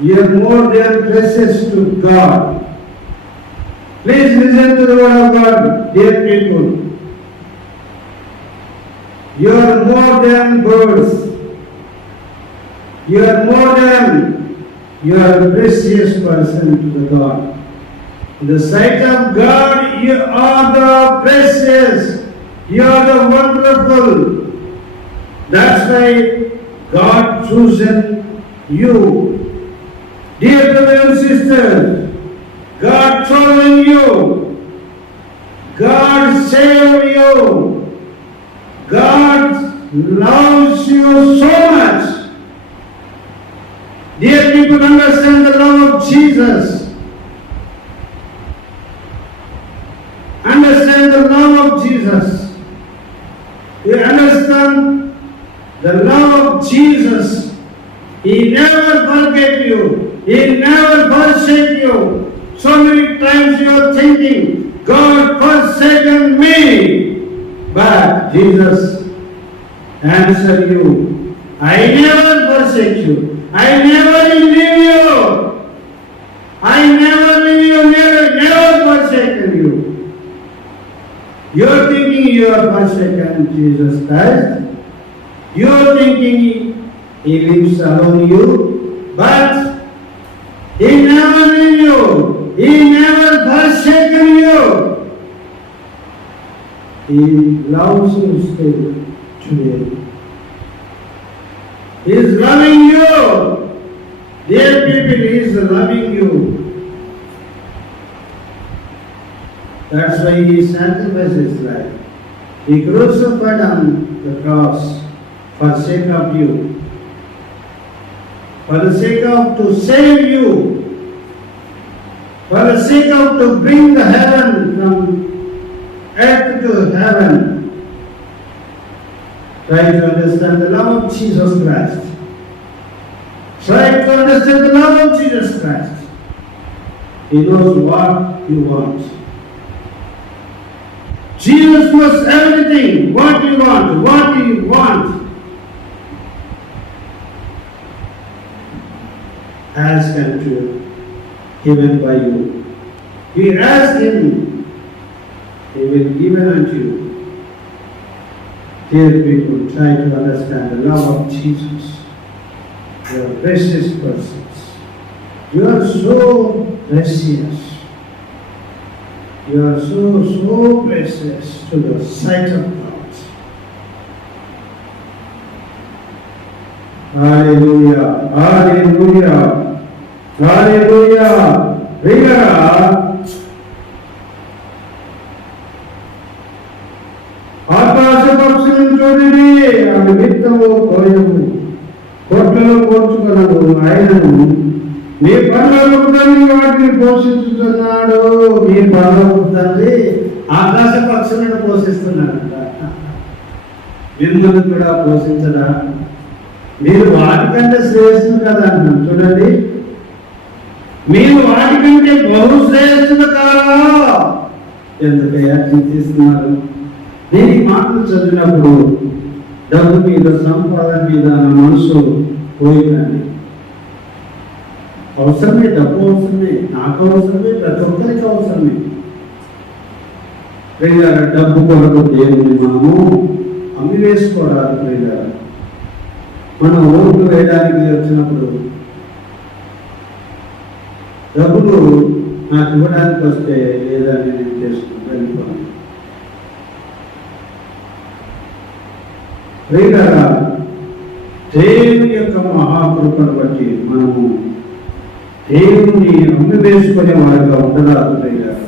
You are more than precious to God. Please listen to the word of God, dear people. You are more than birds. You are more than, you are a precious person to the God. In the sight of God, you are the precious. You are the wonderful. That's why God chosen you. Dear brothers and sisters, God chosen you. God saved you. God loves you so much. Dear people, understand the love of Jesus. Understand the love of Jesus. You understand the love of Jesus. He never forget you. He never forsake you. So many times you are thinking, God forsaken me. But Jesus answered you, I never forsake you. I never leave you. I never leave you, never forsaken you. You are thinking you are forsaken Jesus Christ. You are thinking He lives alone you, but He never leave you. He never forsaken you. He loves you still today. He is loving you. Dear people, He is loving you. That's why He sacrificed His life. He crucified on the cross for the sake of you. For the sake of to save you, for the sake of to bring the heaven from earth to heaven. Try to understand the love of Jesus Christ. Try to understand the love of Jesus Christ. He knows what you want. Jesus knows everything, what you want, what you want. Ask unto given by you. You ask Him, He will give it unto you. Dear people, try to understand the love of Jesus. You are precious persons. You are so precious. You are so precious to the sight of God. Hallelujah. Hallelujah. Hallelujah. Vigara ఆకాశ పక్షులను చూడండి అవి విత్తము కోయము కొట్టలో పోర్చుకొనము ఆయనను మీ పరలోకపు తండ్రి వాటిని పోషిస్తున్నాడు. మీ పరలోకపు తండ్రి ఆకాశ పక్షులను పోషిస్తున్నాడంట. మిమ్మల్ని కూడా పోషించడా? మీరు వాటికంటే శ్రేష్ఠులు కదా అంటున్నాను. చూడండి, మీరు వాటికంటే బహు శ్రేష్ఠులు కాదా? ఎందుకయ్యా చింతిస్తున్నారు? నేను ఈ మాటలు చదివినప్పుడు డబ్బు మీద, సంపాదన మీద నా మనసు పోయిందండి. అవసరమే, డబ్బు అవసరమే, నాకు అవసరమే, ప్రతి ఒక్కరికి అవసరమే. ప్రియులారా, డబ్బు కొరకు దేవుని మనము అమ్మి వేసుకోవడాలి. ప్రియులారా, మనం ఓట్లు వేయడానికి వచ్చినప్పుడు డబ్బులు నాకు ఇవ్వడానికి వస్తే లేదని నేను చేసుకుంటూ వెళ్ళిపోయాను. ప్రియులారా, దేవుని యొక్క మహాకృపను బట్టి మనము దేవుని అమ్మి వేసుకునే వారిగా ఉండరాదు. ప్రియులారా,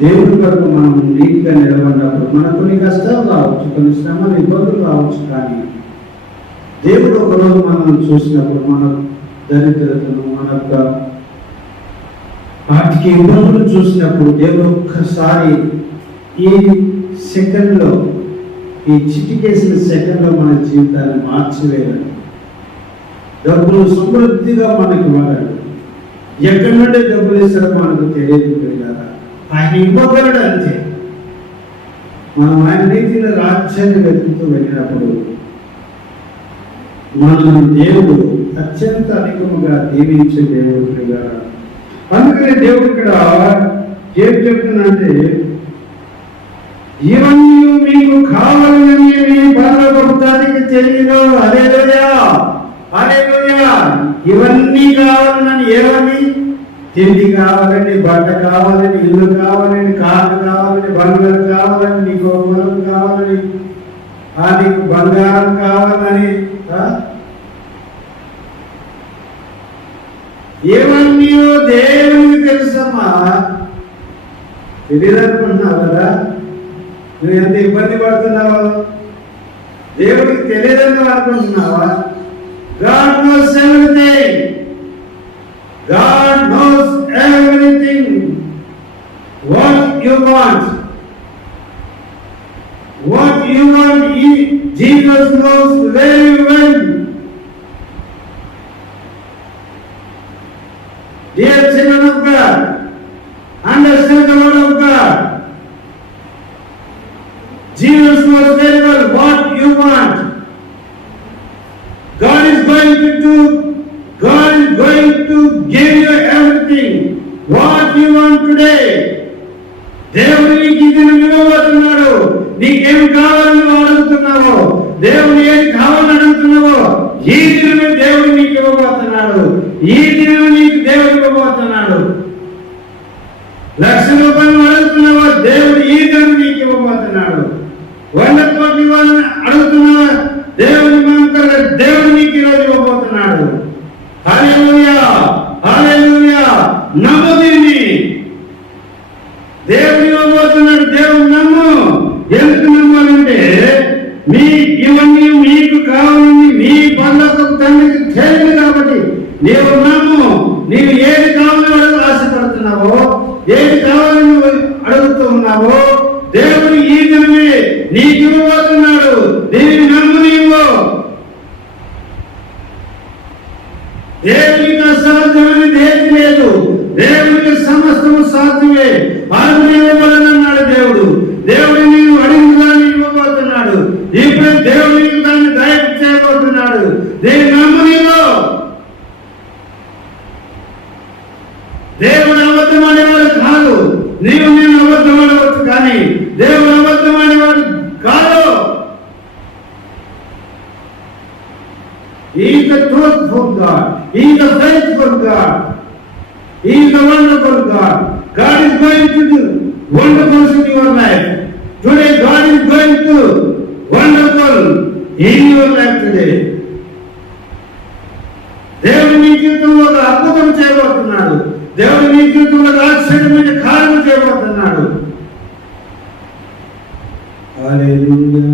దేవుని కొరకు మనం నీతిగా నిలబడినప్పుడు మనకు కొన్ని కష్టాలు రావచ్చు, కొన్ని శ్రమలు, ఇబ్బందులు రావచ్చు. కానీ దేవుడు ఒకరోజు మనం చూసినప్పుడు మన దరిద్రతను, మన యొక్క వాటికి ఇబ్బందులు చూసినప్పుడు దేవుడు ఒక్కసారి ఈ సెకండ్లో, ఈ చిటికేసిన సెకండ్లో మన జీవితాన్ని మార్చివేయగలడు. డబ్బులు సమృద్ధిగా మనకి ఇవ్వగలడు. ఎక్కడి నుండి డబ్బులు ఇస్తారో మనకు తెలియదు కదా. ఆయన ఇవ్వగలడు అంతే. మనం ఆయన నీతిని, రాజ్యాన్ని వెతుకుతూ వెళ్ళినప్పుడు మనల్ని దేవుడు అత్యంత అధికముగా దీవించే దేవుడిగా. అందుకనే దేవుడు ఇక్కడ ఏం చెప్తున్నానంటే, ఇవన్నీ మీకు కావాలని మీ పరలోకానికి తెలియదు. హల్లెలూయా, హల్లెలూయా. ఇవన్నీ కావాలని, ఏమని? తిండి కావాలని, బట్ట కావాలని, ఇల్లు కావాలని, కారు కావాలని, బంగారు కావాలని, నీకు పొలం కావాలని, నీకు బంగారం కావాలని, ఏమన్నీ దేవునికి తెలుసమ్మా. తెలియదనుకుంటున్నావు కదా, నువ్వు ఎంత ఇబ్బంది పడుతున్నావో. దేవుడికి తెలియదని అనుకుంటున్నావా? God knows everything. God knows everything. What you want. What you want, Jesus knows very well. Dear children of God, understand the word of God. Jesus knows very well what you want. God is going to give you everything. What you want today. దేవుడు నీకు ఇది ఇవ్వబోతున్నాడు. నీకేమి కావాలని నువ్వు అడుగుతున్నావో, దేవుడు ఏది కావాలని అడుగుతున్నావో, ఈ దినమే దేవుడు నీకు ఇవ్వబోతున్నాడు. ఈ దినం నీకు దేవుడు ఇవ్వబోతున్నాడు. 1,00,000 రూపాయలు అడుగుతున్నావో, దేవుడు ఈ దినం నీకు ఇవ్వబోతున్నాడు. 100 కోట్ల వాళ్ళని అడుగుతున్నావా, దేవుడు నీకు ఈరోజు ఇవ్వబోతున్నాడు. హల్లెలూయా, హల్లెలూయా. నమ్ము దీన్ని. దేవుడు ఇవ్వబోతున్నాడు. దేవుడు నమ్ము. ఎందుకు నమ్మాలంటే, ఇవన్నీ మీకు కావాలని మీ పరలోకపు తండ్రికి తెలియదు కాబట్టి నీవు నమ్ము. నీవు ఏది కావాలని ఆశపడుతున్నావో, ఏది కావాలని నువ్వు అడుగుతూ ఉన్నావో, దేవుడు ఈ దినమే నీకు ఇవ్వబోతున్నాడు. దీన్ని నమ్ము. నీవు దేవునికి అసాధ్యమైనది ఏది లేదు. దేవునికి సమస్తము సాధ్యమే. అది ఇవ్వబడనన్నాడు దేవుడు. దేవుడు నీవు అడిగిన దాన్ని ఇవ్వబోతున్నాడు. ఇప్పుడు దేవుడు నీకు దాన్ని దయచేసి చేయబోతున్నాడు. దీన్ని నమ్ము. నీవు దేవుడు అబద్ధమాడేవాడు కాదు. నేను అబద్ధమాడవచ్చు, కానీ దేవుడు అబద్ధమాడేవాడు కాదు. He is the truthful God. He is the faithful God. He is the wonderful God. God is going to do wonderful in your life. Today God is going to wonderful in your life today. దేవుడు నీ జీవితంలో ఒక అద్భుతం చేయబోతున్నాడు. దేవుడు నీ జీవితంలో ఆశ్చర్యమైన కార్యం చేయబోతున్నాడు. హల్లెలూయా,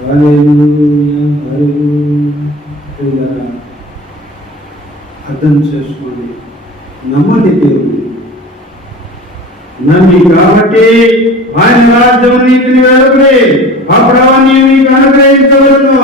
హల్లెలూయా, హల్లెలూయా. అర్థం చేసుకోండి. నమ్మండి. దేవుడు నమ్మి కాబట్టి ఆయన రాజ్యం నీతిని వెలుగుడి, అప్పుడు అవన్నీ మీకు అనుగ్రహించవలను.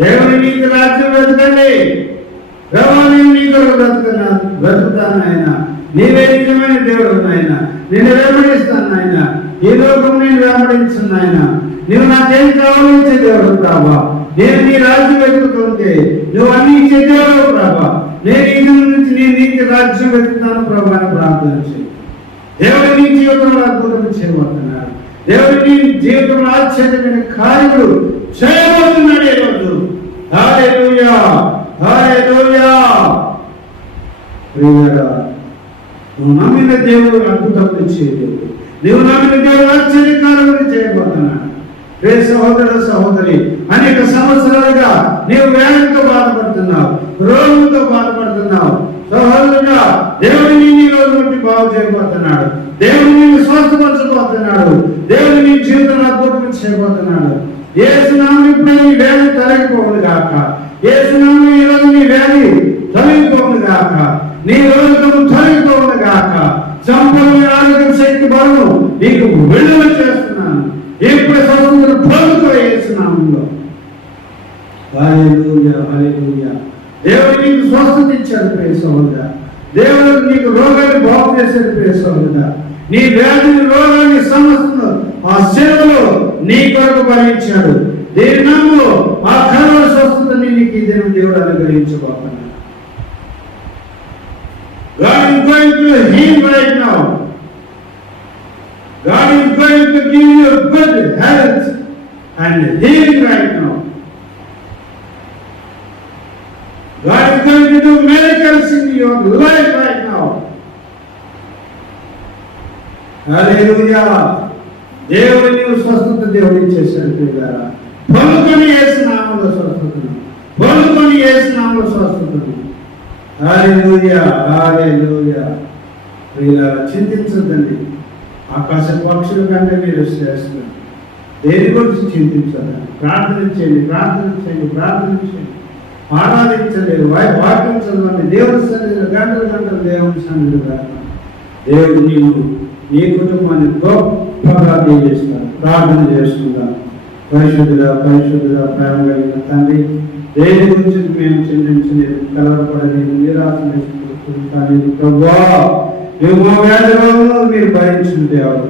దేవుని నీకు రాజ్యం వెతకండి. నేను నీకు బ్రతుకుతాను ఆయన. నీవే నిజమైన దేవుడు ఆయన. నేను వెంబడిస్తాను ఆయన. ఈ లోకం నేను వెంబడించును ఆయన. నువ్వు నాకేం కావాలించే దేవుడు ప్రభా. నేను నీ రాజ్యం వెతుకుతుంటే నువ్వు అన్ని ఇచ్చే దేవుడు ప్రభా. నేను ఈ నుంచి నేను నీకు రాజ్యం వెతుకుతాను ప్రభా అని ప్రార్థన చేయి. దేవుడు నీ జీవితంలో అద్భుతం చేయబోతున్నాడు. దేవుడు నీ జీవితంలో ఆశ్చర్యమైన కార్యములు చేయబోతున్నాడు ఈరోజు. హల్లెలూయా, హల్లెలూయా. ప్రియులారా, నువ్వు నమ్మిన దేవుడు అద్భుతములు చేయలేదు. నువ్వు నమ్మిన దేవుడు ఆశ్చర్యకార్యములు చేయబోతున్నాడు. ప్రియ సహోదరుడు, సహోదరి, అనేక సంవత్సరాలుగా నీవు వ్యాధితో బాధపడుతున్నావు, రోగంతో బాధపడుతున్నావు. సహోదరుగా దేవుడు నీ రోజు బట్టి బాగు చేయబోతున్నాడు. దేవుడు నిన్ను స్వస్థపరచబోతున్నాడు. దేవుడు నీ జీవితంలో అద్భుతం చేయబోతున్నాడు. యేసు నామమున ఇప్పుడు నీ వ్యాధి తొలగిపోవును గాక. యేసు నామమున ఈ రోజు నీ వ్యాధి తొలగిపోవును గాక. నీ రోగము తొలగిపోవును గాక. సంపూర్ణ ఆరోగ్య శక్తి బలము నీకు విడుదల చేస్తున్నాను. ఇప్పుడు స్వస్థతను పొందుకో యేసు నామములో. హల్లెలూయా, హల్లెలూయా. దేవుడు నీకు స్వస్థత ఇచ్చాడు ప్రియ సహోదరా. దేవుడు నీకు రోగాన్ని బాగు చేశాడు ప్రియ సహోదరా. నీ వ్యాధిని, రోగాన్ని, సమస్యను ఆ సేవలో నీ కొరకు భరించాడు. దీని నమ్ము, ఆ కరోనా స్వస్థతని నీకు ఈ దినం దేవుడు అనుగ్రహించబోతున్నాడు. God is going to heal right now. God is going to give you good health and healing right now. God is going to do miracles in your life right now. హల్లెలూయా. దేవుడు నీవు స్వస్థత దేవుడు ఇచ్చేసాడు ప్రియులారా. పొందుకొని యేసు నామములో స్వస్థతను, పొందుకొని యేసు నామములో స్వస్థతను. హల్లెలూయా, హల్లెలూయా. ప్రియులారా, చింతించద్దండి. ఆకాశ పక్షుల కంటే మీరు శ్రేష్ఠులు. దేని గురించి చింతించదండి. ప్రార్థన చేయండి, ప్రార్థన చేయండి, ప్రార్థన చేయండి. ఆరాధించండి, వాక్యం చదవండి. దేవుని సన్నిధిలో గంటలు గంటలు దేవుని సన్నిధిలో దేవుడు నీ కుటుంబాన్ని గొప్పగా దీవిస్తాడు. ప్రార్థన చేసుకుందాం. పరిశుద్ధుడా, పరిశుద్ధుడా, ప్రేమ కలిగిన తండ్రి, దేని గురించి మేము చింతించలేదు, కలవరపడలేదు, నిరాశ లేదు. ప్రభువా, నువ్వు మా వ్యాధి రోగంలో మీరు భరించిన దేవుడు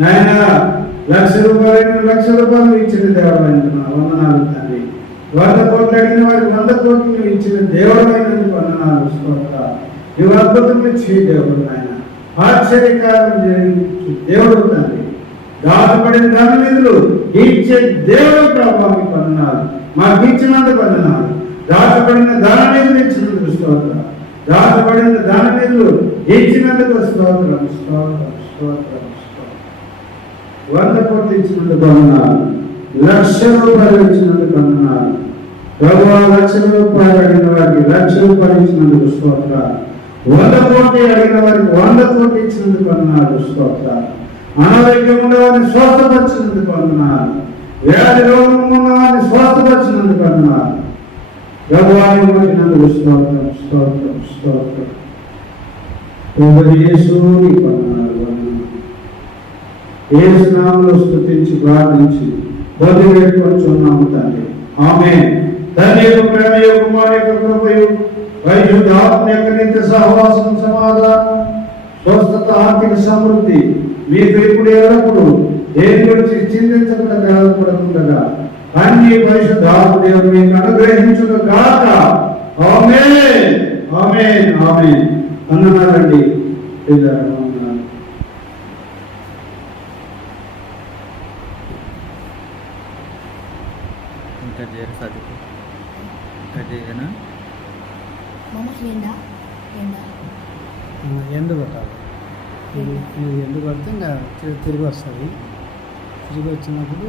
నాయన. ₹1,00,000 ఇచ్చిన దేవుడు అంటున్నావు. వందనాలు తండ్రి. 100 కోట్లు అడిగిన వారికి 100 కోట్లు ఇచ్చిన దేవుడు అయినందుకు వందనాలు. స్తోత్రాలు. నువ్వు అద్భుతంగా చేయి దేవుడు నాయన. ఆశ్చర్యకారం జరిగించు దేవుడు తండ్రి. దాచబడిన ధన నిధులు ఇచ్చే దేవుడు ప్రభావం మీకు వందనాలు. మాకు ఇచ్చినందుకు వందనాలు. దాచబడిన ధన నిధులు ఇచ్చినందుకు స్తోత్రం. దాచబడిన ధన నిధులు ఇచ్చినందుకు స్తోత్రం, స్తోత్రం, స్తోత్రం, స్తోత్రం. 100 కోట్లు ఇచ్చినందుకు వందనాలు. ₹1,00,000 ఇచ్చినందుకు వందనాలు. ప్రభువా, ₹1,00,000 అడిగిన వారికి ₹1,00,000 ఇచ్చినందుకు స్తోత్రాలు. 100 కోట్లు అడిగిన వారికి 100 కోట్లు ఇచ్చినందుకు వందనాలు. స్తోత్రాలు. అనారోగ్యం ఉన్నవారిని స్వస్థపరిచినందుకు వందనాలు. వ్యాధి రోగం ఉన్నవారిని స్వస్థపరిచినందుకు వందనాలు. ప్రభువాన్ని కొట్టినందుకు స్తోత్రం, స్తోత్రం, స్తోత్రం. ప్రభు యేసు నీకు వందనాలు, వందనాలు. యేసు నామములో స్తుతించి ప్రార్థించి పొందుకొచ్చున్నాము తండ్రి. ఆమేన్. తండ్రి యొక్క ప్రేమ, కుమారుని యొక్క కృపయు, పరిశుద్ధాత్మ యొక్క నిత్య సహవాసం, సమాధానం, స్వస్థత, ఆర్థిక సమృద్ధి మీకు ఇప్పుడు ఎల్లప్పుడు దేని గురించి చింతించకుండా కలగపడకుండా అన్ని పరిశుద్ధాత్మ దేవుడు మీకు అనుగ్రహించును గాక. ఆమేన్, ఆమేన్, ఆమేన్. అన్నారండి. ఎండు కొట్టాలి. ఎండు కొడితే ఇంకా తిరిగి వస్తుంది. తిరిగి వచ్చినప్పుడు